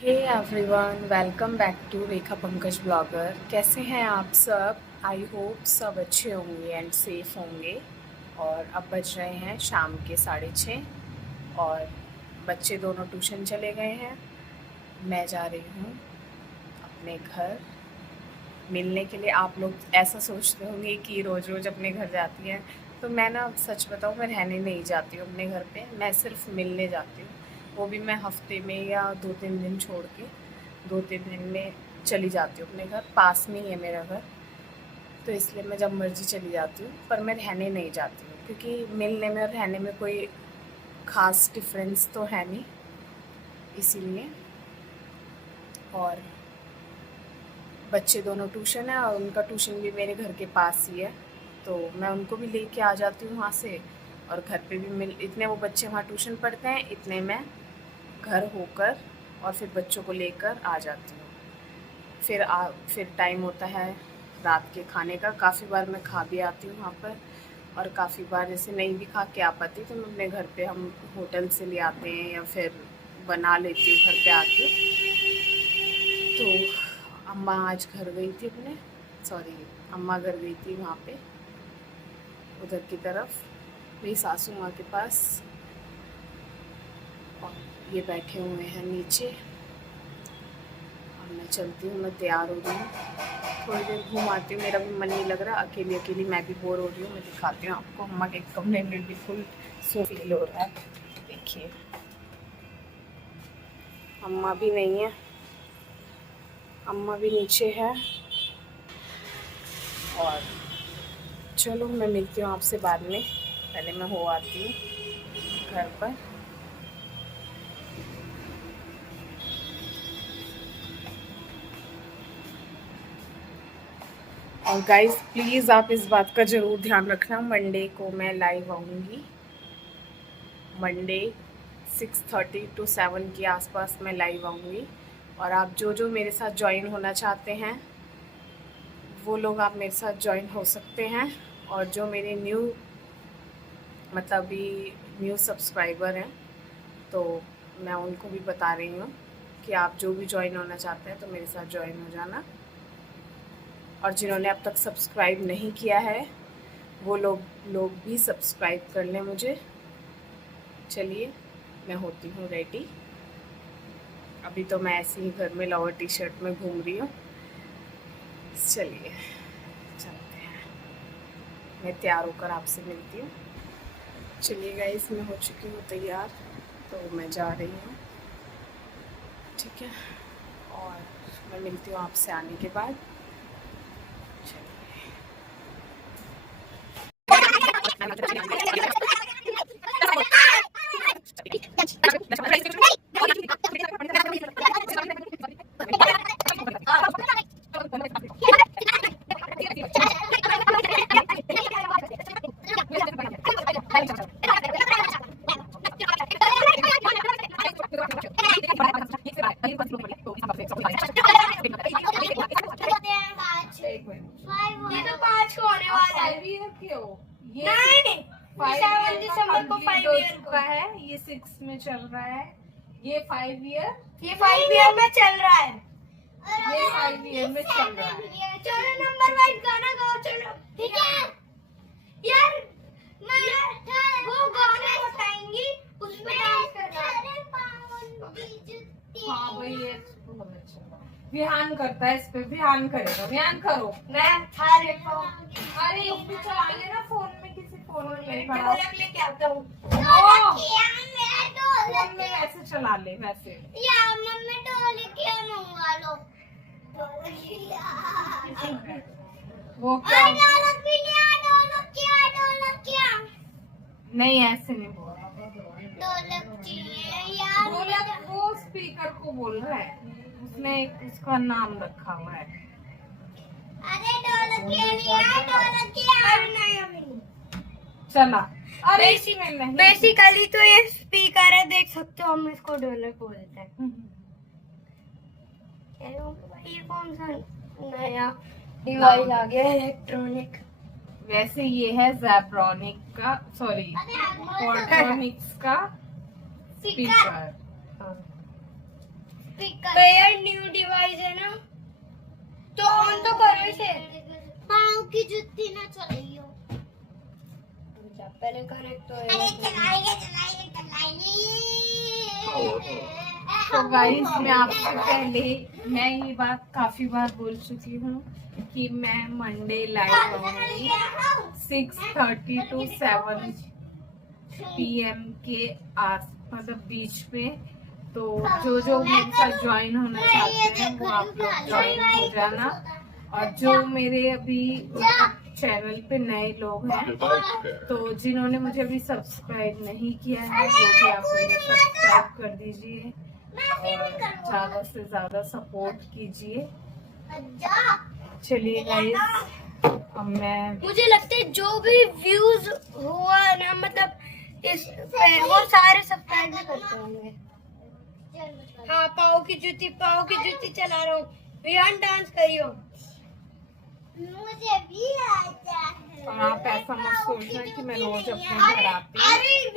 Hey everyone, welcome back to Rekha Pankaj blogger. कैसे हैं आप सब? आई होप सब अच्छे होंगे एंड सेफ होंगे। और अब बज रहे हैं शाम के 6:30 और बच्चे दोनों ट्यूशन चले गए हैं। मैं जा रही हूँ अपने घर मिलने के लिए। आप लोग ऐसा सोचते होंगे कि रोज़ रोज़ अपने घर जाती हैं, तो मैं ना सच बताऊँ, मैं रहने नहीं जाती हूँ अपने घर पे। मैं सिर्फ मिलने जाती हूँ, वो भी मैं हफ्ते में या 2-3 दिन छोड़ के 2-3 दिन में चली जाती हूँ अपने घर। पास में ही है मेरा घर, तो इसलिए मैं जब मर्ज़ी चली जाती हूँ, पर मैं रहने नहीं जाती हूँ क्योंकि मिलने में और रहने में कोई ख़ास डिफरेंस तो है नहीं, इसीलिए। और बच्चे दोनों ट्यूशन है और उनका ट्यूशन भी मेरे घर के पास ही है, तो मैं उनको भी लेके आ जाती हूँ वहाँ से। और घर पे भी मिल इतने वो बच्चे वहाँ ट्यूशन पढ़ते हैं, इतने मैं घर होकर और फिर बच्चों को लेकर आ जाती हूँ। फिर टाइम होता है रात के खाने का। काफ़ी बार मैं खा भी आती हूँ वहाँ पर, और काफ़ी बार जैसे नहीं भी खा के आ पाती तो मैं अपने घर पे हम होटल से ले आते हैं या फिर बना लेती हूँ घर पे आके। तो अम्मा आज घर गई थी अपने, सॉरी, अम्मा घर गई थी वहाँ पे उधर की तरफ मेरी सासू माँ के पास। और ये बैठे हुए हैं नीचे और मैं चलती हूँ, मैं तैयार हो रही हूँ, थोड़ी देर घूम आती हूँ। मेरा भी मन नहीं लग रहा, अकेली अकेली मैं भी बोर हो रही हूँ। मैं दिखाती हूँ आपको, अम्मा के कमरे में बिल्कुल सो फील हो रहा है। देखिए, अम्मा भी नहीं है, अम्मा भी नीचे है। और चलो मैं मिलती हूँ आपसे बाद में, पहले मैं हो आती हूँ घर पर। और गाइस प्लीज़ आप इस बात का ज़रूर ध्यान रखना, मंडे को मैं लाइव आऊँगी। मंडे 6:30 to 7 के आसपास मैं लाइव आऊँगी। और आप जो जो मेरे साथ ज्वाइन होना चाहते हैं वो लोग आप मेरे साथ ज्वाइन हो सकते हैं। और जो मेरे मतलब अभी न्यू सब्सक्राइबर हैं, तो मैं उनको भी बता रही हूँ कि आप जो भी ज्वाइन होना चाहते हैं तो मेरे साथ ज्वाइन हो जाना। और जिन्होंने अब तक सब्सक्राइब नहीं किया है वो लोग भी सब्सक्राइब कर लें मुझे। चलिए मैं होती हूँ रेडी। अभी तो मैं ऐसे ही घर में लोअर टी शर्ट में घूम रही हूँ। चलिए चलते हैं, मैं तैयार होकर आपसे मिलती हूँ। चलिए गाइस, मैं हो चुकी हूँ तैयार, तो मैं जा रही हूँ, ठीक है। और मैं मिलती हूँ आपसे आने के बाद। ये तो 5 को होने वाला है। 5 ईयर क्यों? ये नहीं, 7 दिसंबर को 5 ईयर का है, ये 6 में चल रहा है। ये 5 ईयर, ये 5 ईयर में चल रहा है। ये 5 ईयर में चल रहा है। चलो नंबर वाइज गाना गाओ, चलो ठीक है यार। मैं वो गाने बताएंगी, उस पे डांस करना। हाँ भाई, ये बहुत अच्छा। ध्यान करता है, इस पे ध्यान करेगा, ध्यान करो। मैं थारे को अरे ये भी चला लेना फोन में, किसी फोन में नहीं पड़ा। ढोलक लेके आता हूँ। फोन में वैसे चला ले, वैसे यार मम्मी ढोलकिया मंगवा लो। वो क्या ढोलकिया नहीं, ऐसे नहीं बोल रहा। ढोलक चाहिए यार। ढोलक वो स्पीकर को बोल रहा है, उसने उसका नाम रखा हुआ है। अरे ढोलकिया नहीं अभी चला। अरे इसमें नहीं। बेसिकली तो ये स्पीकर है, देख सकते हो, हम इसको ढोलक बोलते हैं। ये कौन सा नया डिवाइस आ गया इलेक्ट्रॉनिक? वैसे ये है ज़ेब्रॉनिक का, सॉरी क्वाड्रॉनिक्स का स्पीकर। तो ये न्यू डिवाइस है ना, तो ऑन तो करो इसे। पाँव की जुत्ती ना चलाइयो, पहले कनेक्ट तो तो गाइस मैं आपसे पहले ये बात काफी बार बोल चुकी हूँ कि मैं मंडे लाइव आऊंगी 6:30 to 7 PM के मतलब बीच में। तो जो मेरे साथ ज्वाइन होना चाहते हैं वो आप लोग ज्वाइन हो जाना। और जो मेरे अभी चैनल पे नए लोग हैं, तो जिन्होंने मुझे अभी सब्सक्राइब नहीं किया है वो भी आप मुझे सब्सक्राइब कर दीजिए और ज़्यादा से ज़्यादा सपोर्ट कीजिए। चलिए गाइस, अब मैं मुझे लगता है जो भी व्यूज हुआ ना, मतलब इस पे वो सारे सब्सक्राइब भी करते होंगे। हाँ, पाँव की जूती चला रहा हूँ। रियान डांस करियो। मुझे भी आता है। और आप ऐसा मत सोचना कि मैं रोज अपने घर आती हूँ।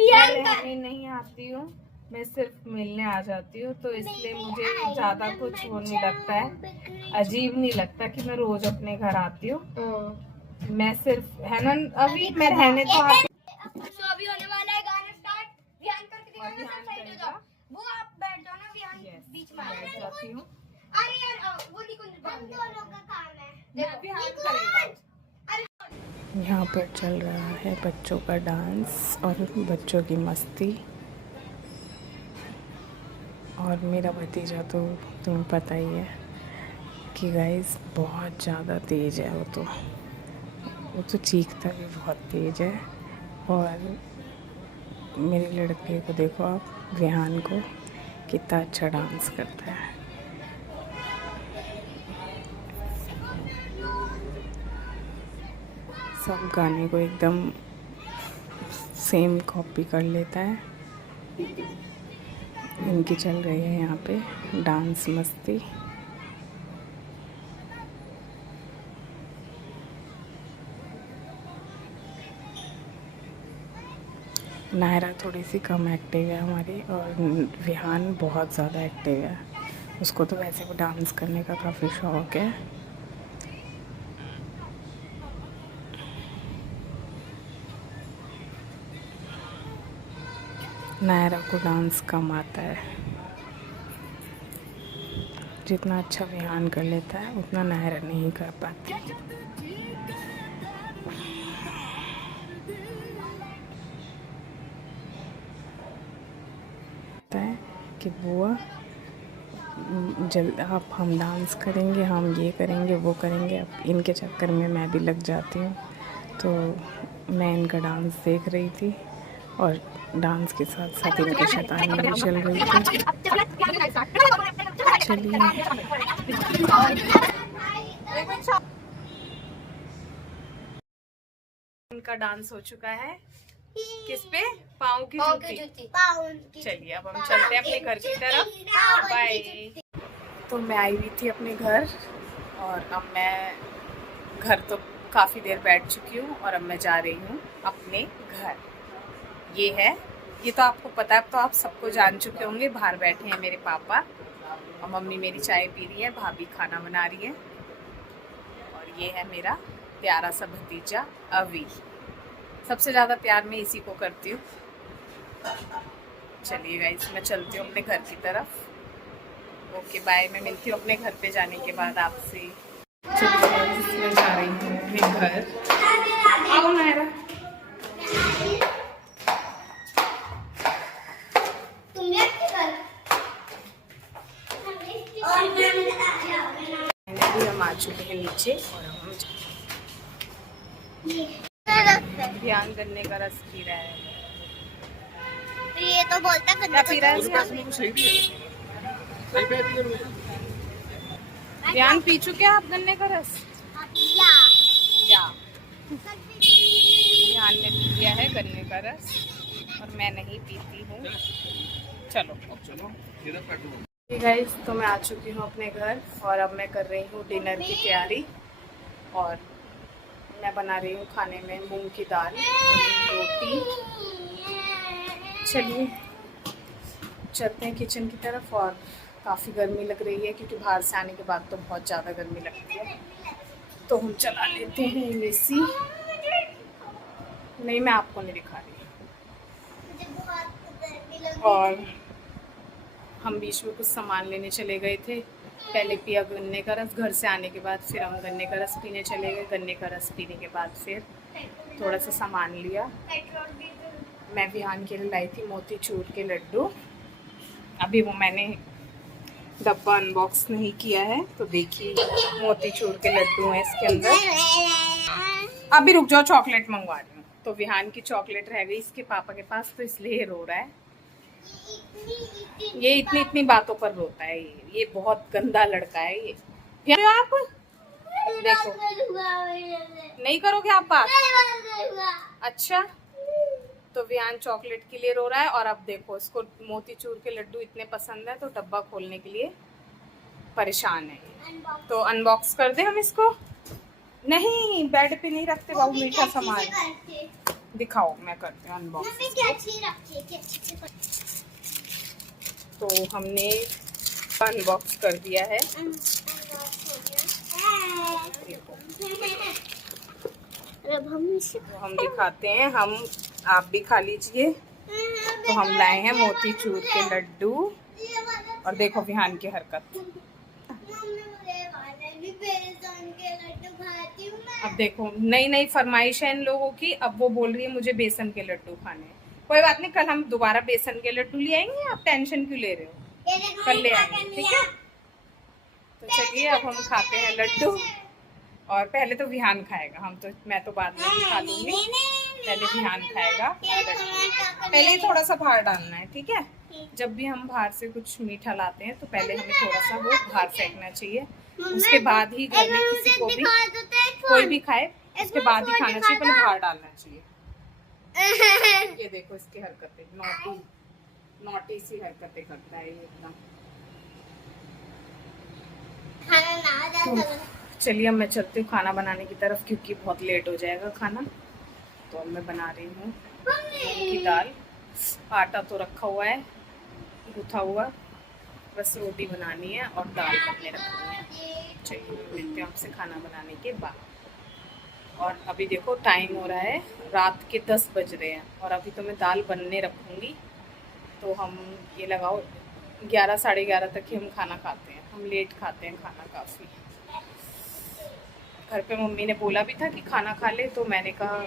मैं रहने नहीं आती हूँ, मैं सिर्फ मिलने आ जाती हूँ। तो इसलिए मुझे ज्यादा कुछ वो नहीं लगता है, अजीब नहीं लगता कि मैं रोज अपने घर आती हूँ। मैं सिर्फ है ना, अभी मैं रहने तो आती हूँ। तो अभी होने वाला है गाना स्टार्ट। ध्यान करके दिखाना, सब साइड हो जाओ। वो आप बैठ जाओ ना, ध्यान बीच में बैठ जाती हूँ। अरे यार, वो निकुंज हम दोनों का काम है। यहाँ पर चल रहा है बच्चों का डांस और बच्चों की मस्ती। और मेरा भतीजा तो तुम्हें पता ही है कि गाइस बहुत ज़्यादा तेज़ है। वो तो चीखता भी बहुत तेज़ है। और मेरे लड़के को देखो आप, विहान को, कितना अच्छा डांस करता है। सब गाने को एकदम सेम कॉपी कर लेता है। इनकी चल रही है यहाँ पे डांस मस्ती। नायरा थोड़ी सी कम एक्टिव है हमारी, और विहान बहुत ज़्यादा एक्टिव है। उसको तो वैसे भी डांस करने का काफ़ी शौक है। नायरा को डांस कम आता है। जितना अच्छा विहान कर लेता है उतना नायरा नहीं कर पाती। है कि बुआ जल्द आप, हम डांस करेंगे, हम ये करेंगे वो करेंगे। अब इनके चक्कर में मैं भी लग जाती हूँ। तो मैं इनका डांस देख रही थी और डांस के साथ साथ इनकी शैतानी भी चल रही थी। चलिए, इनका डांस हो चुका है। किस पे? पाँव की जूती। चलिए अब हम चलते हैं अपने घर की तरफ। बाय। तो मैं आई हुई थी अपने घर और अब मैं घर तो काफ़ी देर बैठ चुकी हूँ और अब मैं जा रही हूँ अपने घर। ये तो आपको पता है, अब तो आप सबको जान चुके होंगे। बाहर बैठे हैं मेरे पापा और मम्मी मेरी चाय पी रही है, भाभी खाना बना रही है और ये है मेरा प्यारा सा भतीजा अवी। सबसे ज़्यादा प्यार मैं इसी को करती हूँ। चलिए गाइस, मैं चलती हूँ अपने घर की तरफ। ओके बाय, मैं मिलती हूँ अपने घर पे जाने के बाद आपसे। चलिए गाइस, मैं जा रही हूँ अपने घर। आओ नायरा। हम आ चुके हैं नीचे और हम ध्यान करने का रस पी रहा है। ये तो बोलता क्या पी रहा है? ध्यान पी चुके आप गन्ने का रस? या ध्यान ने पी लिया है गन्ने का रस और मैं नहीं पीती हूँ। चलो गाइस, तो मैं आ चुकी हूँ अपने घर और अब मैं कर रही हूँ डिनर की तैयारी। और मैं बना रही हूँ खाने में मूंग की दाल, रोटी। चलिए चलते हैं किचन की तरफ और काफ़ी गर्मी लग रही है क्योंकि बाहर से आने के बाद तो बहुत ज़्यादा गर्मी लगती है, तो हम चला लेते हैं एसी। नहीं, मैं आपको नहीं दिखा रही। और हम बीच में कुछ सामान लेने चले गए थे। पहले पिया गन्ने का रस, घर से आने के बाद फिर हम गन्ने का रस पीने चले गए। गन्ने का रस पीने के बाद फिर थोड़ा सा सामान लिया। मैं विहान के लिए लाई थी मोतीचूर के लड्डू। अभी वो मैंने डब्बा अनबॉक्स नहीं किया है, तो देखिए मोतीचूर के लड्डू हैं इसके अंदर। अभी रुक जाओ, चॉकलेट मंगवा रही हूँ। तो विहान की चॉकलेट रह गई इसके पापा के पास, तो इसलिए ये रो रहा है। ये इतनी इतनी बातों पर रोता है। ये बहुत गंदा लड़का है ये। आप देखो, नहीं करोगे आप बात? अच्छा, तो विहान चॉकलेट के लिए रो रहा है। और अब देखो, इसको मोतीचूर के लड्डू इतने पसंद है तो डब्बा खोलने के लिए परेशान है। तो अनबॉक्स कर दे हम इसको। नहीं, बेड पे नहीं रखते बाबू मीठा सामान। दिखाओ, मैं करती हूँ अनबॉक्स। तो हमने अनबॉक्स कर दिया है। देखो, तो हम दिखाते हैं। आप भी खा लीजिए। तो हम लाए हैं मोतीचूर के लड्डू। और देखो विहान की हरकत। अब देखो, नई नई फरमाइश है इन लोगों की। अब वो बोल रही है मुझे बेसन के लड्डू खाने हैं। कोई बात नहीं, कल हम दोबारा बेसन के लड्डू ले आएंगे। आप टेंशन क्यों ले रहे हो? कल ले आएंगे, ठीक है? तो चलिए, अब हम खाते हैं लड्डू। और पहले तो विहान खाएगा, मैं तो बाद में खा लूंगी। पहले विहान खाएगा। पहले थोड़ा सा बाहर डालना है, ठीक है? जब भी हम बाहर से कुछ मीठा लाते हैं तो पहले हमें थोड़ा सा वो बाहर फेंकना चाहिए। उसके बाद ही घर में किसी को भी, कोई भी खाए, उसके बाद ही खाना चाहिए, पहले बाहर डालना चाहिए। ये देखो इसकी हरकतें, नॉटी सी हरकतें करता है ये एकदम। चलिए, अब मैं चलती हूँ खाना बनाने की तरफ क्योंकि बहुत लेट हो जाएगा खाना। तो अब मैं बना रही हूँ की दाल। आटा तो रखा हुआ है गूथा हुआ, बस रोटी बनानी है और दाल बनने रखनी है। चलिए, मिलते हैं आपसे खाना बनाने के बाद। और अभी देखो टाइम हो रहा है, रात के 10 बज रहे हैं और अभी तो मैं दाल बनने रखूँगी। तो हम ये लगाओ 11 साढ़े 11 तक ही हम खाना खाते हैं। हम लेट खाते हैं खाना काफ़ी। घर पे मम्मी ने बोला भी था कि खाना खा ले, तो मैंने कहा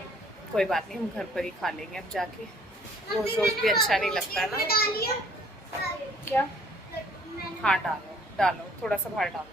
कोई बात नहीं, हम घर पर ही खा लेंगे अब जाके। रोज़ रोज़ भी अच्छा नहीं लगता ना। क्या? हाँ, डालो थोड़ा सा बाहर डालो।